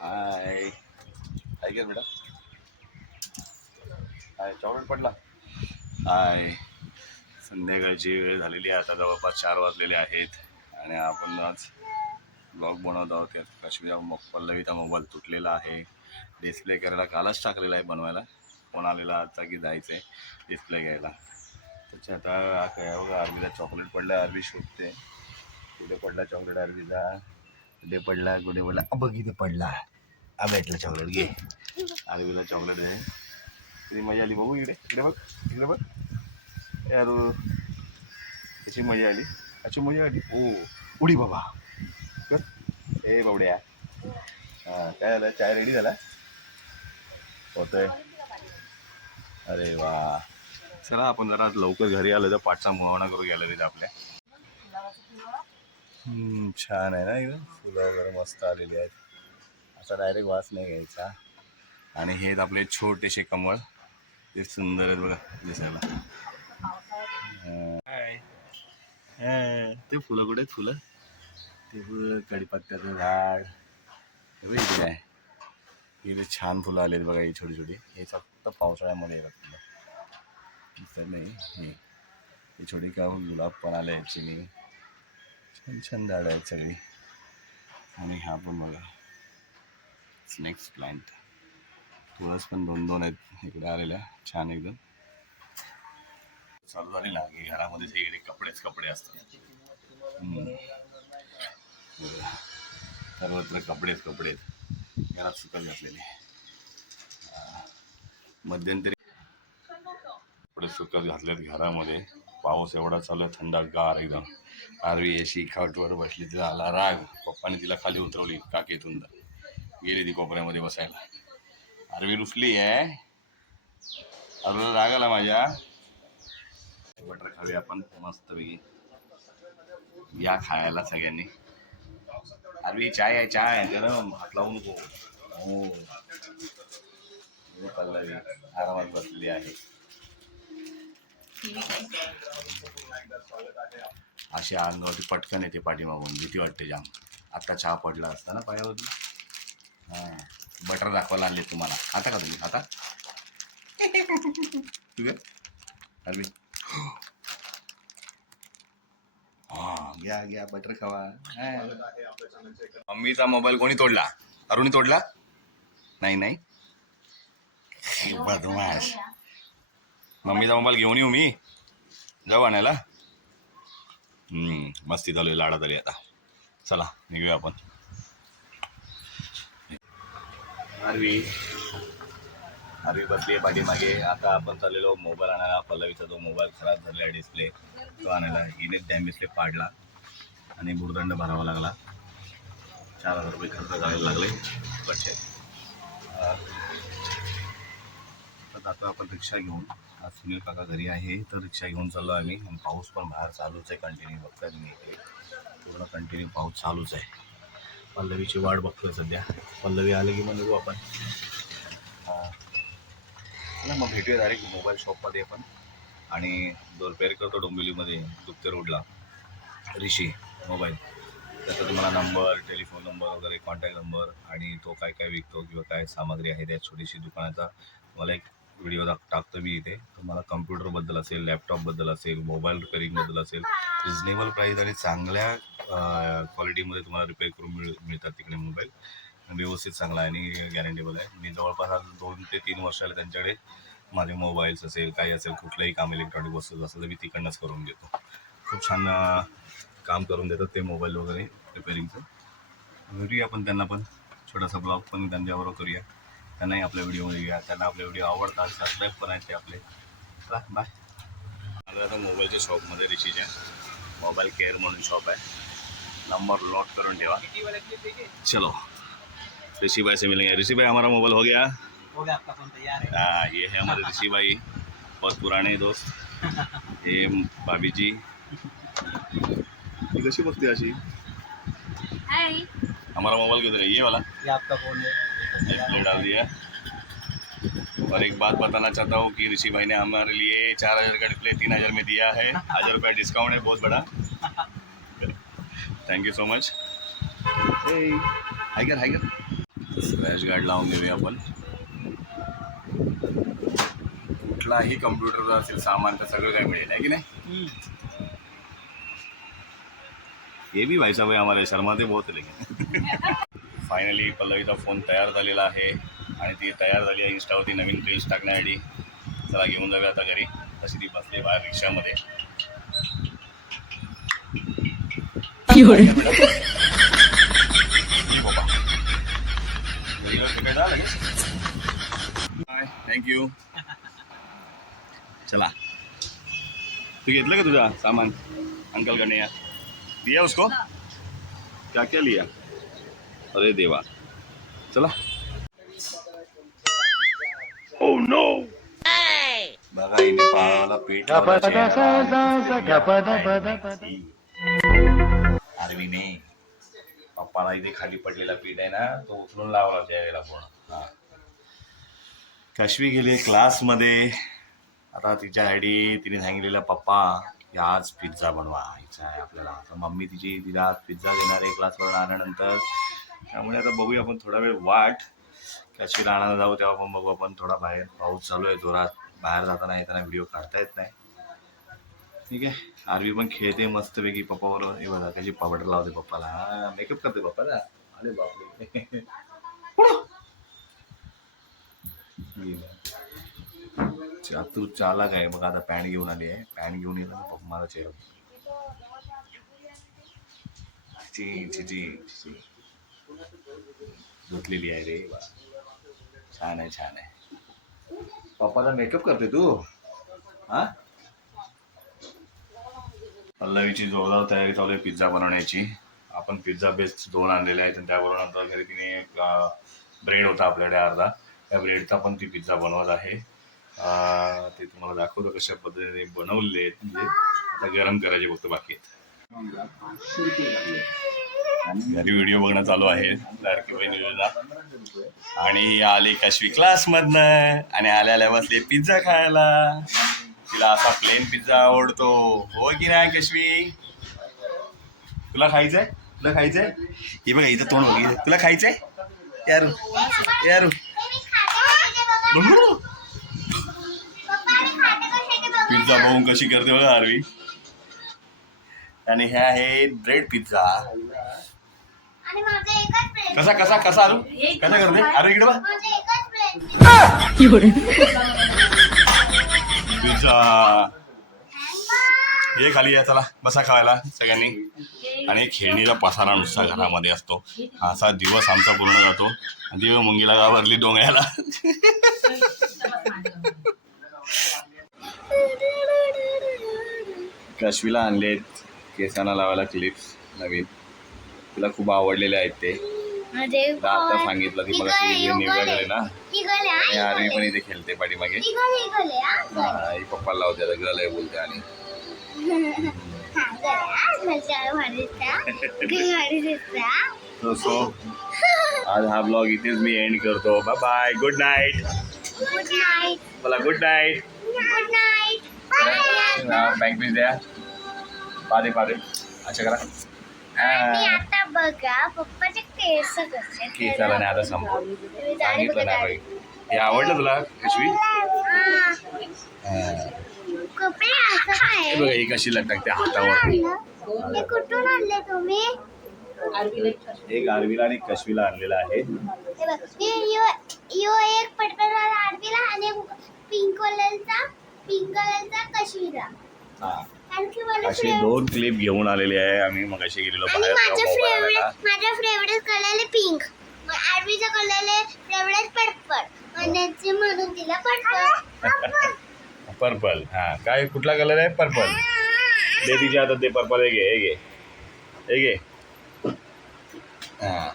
हाय हाय का मॅडम हाय चॉकलेट पडला? हाय संध्याकाळची वेळ झालेली आहे. आता जवळपास चार वाजलेले आहेत. आणि आपण आज ब्लॉग बनवत आहोत. त्यात काश्मीर मग पल्लवीचा मोबाईल तुटलेला आहे. डिस्प्ले करायला कालच टाकलेला आहे बनवायला. फोन आलेला आता की जायचं आहे डिस्प्ले घ्यायला. त्याच्या आता काय बघा आर्मीला चॉकलेट पडलं आर्मी शोधते. तिथे पडला चॉकलेट आर्मीचा कुठे पडला कुठे पडला? बघ इथे पडला. आ भेटला चॉकलेट घे. आर्मीला चॉकलेट आहे. किती मजा आली बघू इकडे. इकडे बघ. इकडे बघ. यार त्याची मजा आली. अशी मजा आली. ओ उडी बाबा. कर. ए बाबड्या हां काय झालं? चाय रेडी झाला? होतोय. अरे वा. चला आपण जरा लवकर घरी आलो तर पाठचा मोहणा करू गॅलरीत आपल्या. छान आहे ना एकदम फुलं वगैरे मस्त आलेली आहेत. असा डायरेक्ट वास नाही घ्यायचा. आणि हे आहेत आपले छोटेसे कमळ. ते सुंदर आहेत बघा दिसायला. ते फुलं कुठे आहेत फुलं? ते फुलं कडीपत्त्याचं झाड. हे इकडे आहे. इथे छान फुलं आलेत बघा ही छोटी छोटी. हे फक्त पावसाळ्यामध्ये येतात फुलं. दिसत नाही. हे छोटी का गुलाब पण आले आहेत चिनी. छान छान झाडं आहेत सगळी. आणि हा पण बघा. स्नेक्स प्लांट तुळस पण दोन दोन आहेत इकडे आलेल्या. छान एकदम. चालू झाली ना की घरामध्ये सगळे कपडेच कपडे असतात. सर्वत्र कपडेच कपडे आहेत. घरात सुकत घातलेले. मध्यंतरी कपडे सुकत घातलेत घरामध्ये. पाऊस एवढा चालू आहे थंडगार एकदम. आरवी अशी खाटवर बसली तिला आला राग. पप्पाने तिला खाली उतरवली काकेतून. गेली ती कोपऱ्यामध्ये बसायला. आरवी रुसली आहे. आरवीला राग आला माझ्या. बटर खाऊया आपण मस्तपैकी. या खायला सगळ्यांनी. आरवी चाय आहे चाय आहे. गरम. हात लावू नको. हो. आरामात बसली आहे. अशी अंगावरती पटकन येते पाठीमागून भीती वाटते जाम. आता चहा पडला असता ना पायावरती? हां. बटर दाखवायला आणले तुम्हाला. खाता का तुम्ही? खाता? तू घे. अरबी हां घ्या घ्या बटर खावा. मम्मीचा मोबाईल कोणी तोडला? अरुणी तोडला? नाही नाही. बदमाश. मम्मीचा मोबाईल घेऊन येऊ मी. जाऊ आणायला. मस्ती चालू आहे लाडात आली आता. चला निघूया आपण. आरवी. आरवी बसली आहे पाठीमागे. आता आपण चाललेलो मोबाईल आणायला. पल्लवीचा जो मोबाईल खराब झालेला आहे डिस्प्ले तो आणायला. हिने डॅमेजले पाडला. आणि भूर्दंड भरावा लागला. चार हजार रुपये खर्च करायला लागले. कटचे तर आपण रिक्षा घेऊन आज सुनील काका घरी आहे तर रिक्षा घेऊन चाललो आम्ही. आणि पाऊस पण बाहेर चालूच आहे कंटिन्यू बघता तुम्ही इकडे पूर्ण कंटिन्यू पाऊस चालूच आहे. पल्लवीची वाट बघतोय सध्या. पल्लवी आले की मग निघू आपण. चला मग भेटूया डायरेक्ट मोबाईल शॉपमध्ये आपण. आणि जो रिपेअर करतो डोंबिवलीमध्ये दुप्ते रोडला. ऋषी मोबाईल त्याचा तुम्हाला नंबर टेलिफोन नंबर वगैरे कॉन्टॅक्ट नंबर आणि तो काय काय विकतो किंवा काय सामग्री आहे त्या छोटीशी दुकानाचा. मला एक व्हिडिओ दाख टाकतो मी इथे. तुम्हाला कम्प्युटरबद्दल असेल लॅपटॉपबद्दल असेल मोबाईल रिपेअरिंगबद्दल असेल रिजनेबल प्राईज आणि चांगल्या क्वालिटीमध्ये तुम्हाला रिपेअर करून मिळ मिळतात तिकडे मोबाईल व्यवस्थित चांगला आहे आणि गॅरंटेबल आहे. मी जवळपास आज दोन ते तीन वर्षाला त्यांच्याकडे माझे मोबाईल्स असेल काही असेल कुठलंही काम इलेक्ट्रॉनिक वस्तू असेल तर मी तिकडनंच करून देतो खूप छान काम करून देतात ते मोबाईल वगैरे रिपेअरिंगचं भेटूया आपण त्यांना पण छोटासा ब्लॉग पण त्यांच्याबरोबर करूया. त्यांनाही आपल्या व्हिडिओ घेऊया त्यांना आपले व्हिडिओ आवडतात सबस्क्राईब ते आपले. चला बाय माझं आता मोबाईलच्या शॉपमध्ये ऋषीच्या मोबाइल केयर म्हणून शॉप है नंबर नोट करून ठेवा. चलो. ऋषि भाई से मिलेंगे. ऋषि भाई हमारा मोबाइल हो गया? हो गया आपका फ़ोन तैयार है. हाँ ये है हमारे ऋषि भाई बहुत पुराने दोस्त. ये भाभी जी. ये कशी बघते अशी? हमारा मोबाइल किधर है ये वाला? ये आपका फ़ोन है. डाल दिया और एक बात बताना चाहता हूँ कि ऋषि भाई ने हमारे लिए चार हज़ार का डिस्प्ले तीन हज़ार में दिया है। हज़ार रुपया डिस्काउंट है बहुत बड़ा। Thank you so much higher हाइगर स्क्रॅच गार्ड लावून देऊया आपण कुठलाही कम्प्युटरचा असेल सामान तर सगळं काय मिळेल आहे की नाही? ये भी भाई साहब है शर्मा ते बहुत लेकिन। फायनली पल्लवीचा फोन तयार झालेला आहे आणि ती तयार झाली आहे इन्स्टावरती नवीन रील्स टाकण्यासाठी चला घेऊन जाऊया आता घरी तशी ती बसली बाहेर रिक्षामध्ये बाबा. घरी येऊन तिकडे जा लगेच. बाय थँक्यू चला तू घेतलं का तुझा सामान अंकलकडे या दिया उसको क्या क्या लिया अरे देवा चला ओ नो बघा हिने पीठ आरवीने पप्पाला इथे खाली पडलेला पीठ आहे ना तो उचलून लावला त्यावेळेला पूर्ण हा कशवी गेली क्लासमध्ये आता तिच्यासाठी तिने सांगितलेलं पप्पा की आज पिझ्झा बनवा इच्छा आहे आपल्याला तर मम्मी तिची तिला आज पिझ्झा देणार आहे क्लासवर आल्यानंतर त्यामुळे आता बघूया आपण थोडा वेळ वाट कशवीला राणाला जाऊ तेव्हा पण बघू आपण. थोडा बाहेर पाऊस चालू आहे जोरात बाहेर जाताना येताना व्हिडिओ काढता येत नाही. ठीक आहे? आरवी पण खेळते मस्तपैकी पप्पा बरोबर. हे बघा कशी पावडर लावते पप्पाला. हा मेकअप करते पप्पाला. अरे बापरे. गेलं. चातू चालाक आहे बघा आता पॅन्ट घेऊन आली आहे. पॅन्ट घेऊन येईल पप्पा मला चेहरा. ची जी ची धुतलेली आहे रे बा. छान आहे छान आहे. पप्पाचा मेकअप करते तू? हा? पल्लवीची जोरदार तयारी चालू आहे पिझ्झा बनवण्याची. आपण पिझ्झा बेस दोन आणलेले आहेत आणि त्याबरोबर नंतर घरी तिने ब्रेड होता आपल्याकडे अर्धा. त्या ब्रेडचा पण ती पिझ्झा बनवत आहे. अं, ते तुम्हाला दाखवतो कशा पद्धतीने बनवले आहेत. म्हणजे आता गरम करायचे फक्त बाकी आहेत. घरी व्हिडिओ बघणं चालू आहे. लाडकी बहीण योजना. आणि आले आली कशवी क्लासमधनं आणि आल्या आल्या बसले पिझ्झा खायला. तिला असा प्लेन पिझ्झा आवडतो. हो की नाही कशवी तुला खायचंय? तुला खायचंय? हे बघा इथं तोंड बघ. तुला खायचंय? यारू यारू पिझ्झा बघून कशी करते बघा आरवी. आणि हे आहे ब्रेड पिझ्झा आणि माझं एकच प्लेट कसा कसा कसा आरू कसा करते? आरू इकडे हे खाली या चला बसा खायला सगळ्यांनी. आणि खेळणीचा पसारा नुसता घरामध्ये असतो. असा दिवस आमचा पूर्ण जातो. आणि मुंगीला घाबरली डोंगळ्याला कशवीला आणलेत केसांना लावायला क्लिप्स नवीन. तिला खूप आवडलेले आहेत ते. तिला आता सांगितलं की मला निवडले ना. आणि आरवी पण इथे खेळते पाठीमागे. हा, आई पप्पाला लावते आता बोलते आणि. so आज हा ब्लॉग इथेच मी एंड करतो. Bye bye good night good night मला गुड नाईट गुड नाईट बँक पीस द्या. पादे पादे अच्छा करा. आणि हा, आता बघा पप्पाचे केस कसे केसाला नाही आता संपव सांगितलं नाही बाई. हे आवडलं तुला हा. कपडे असं हे बघा ही कशी हातावर. आणलं? हे कुठून आणले तुम्ही? एक आरवीला आणि कशवीला आणलेला आहे. हे बघ हे यो यो एक आडवीला आणि पिंक कलरचा पिंक कलरचा कश्मीरा हा. फ्लेवर दोन क्लिप घेऊन आलेले आहे. आम्ही मग अशी गेलेलो बाहेर माझा. फेवरेट माझा फेवरेट कलर पिंक आडवीचा कलर फेवरेट पर्पल आणि म्हणून तिला पर्पल पर्पल हा. काय कुठला कलर आहे? पर्पल दे तिच्या हातात दे पर्पल हे घे हे घे. हे घे. हा.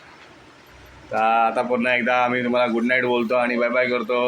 तर आता पुन्हा एकदा आम्ही तुम्हाला गुड नाईट बोलतो आणि बाय बाय करतो.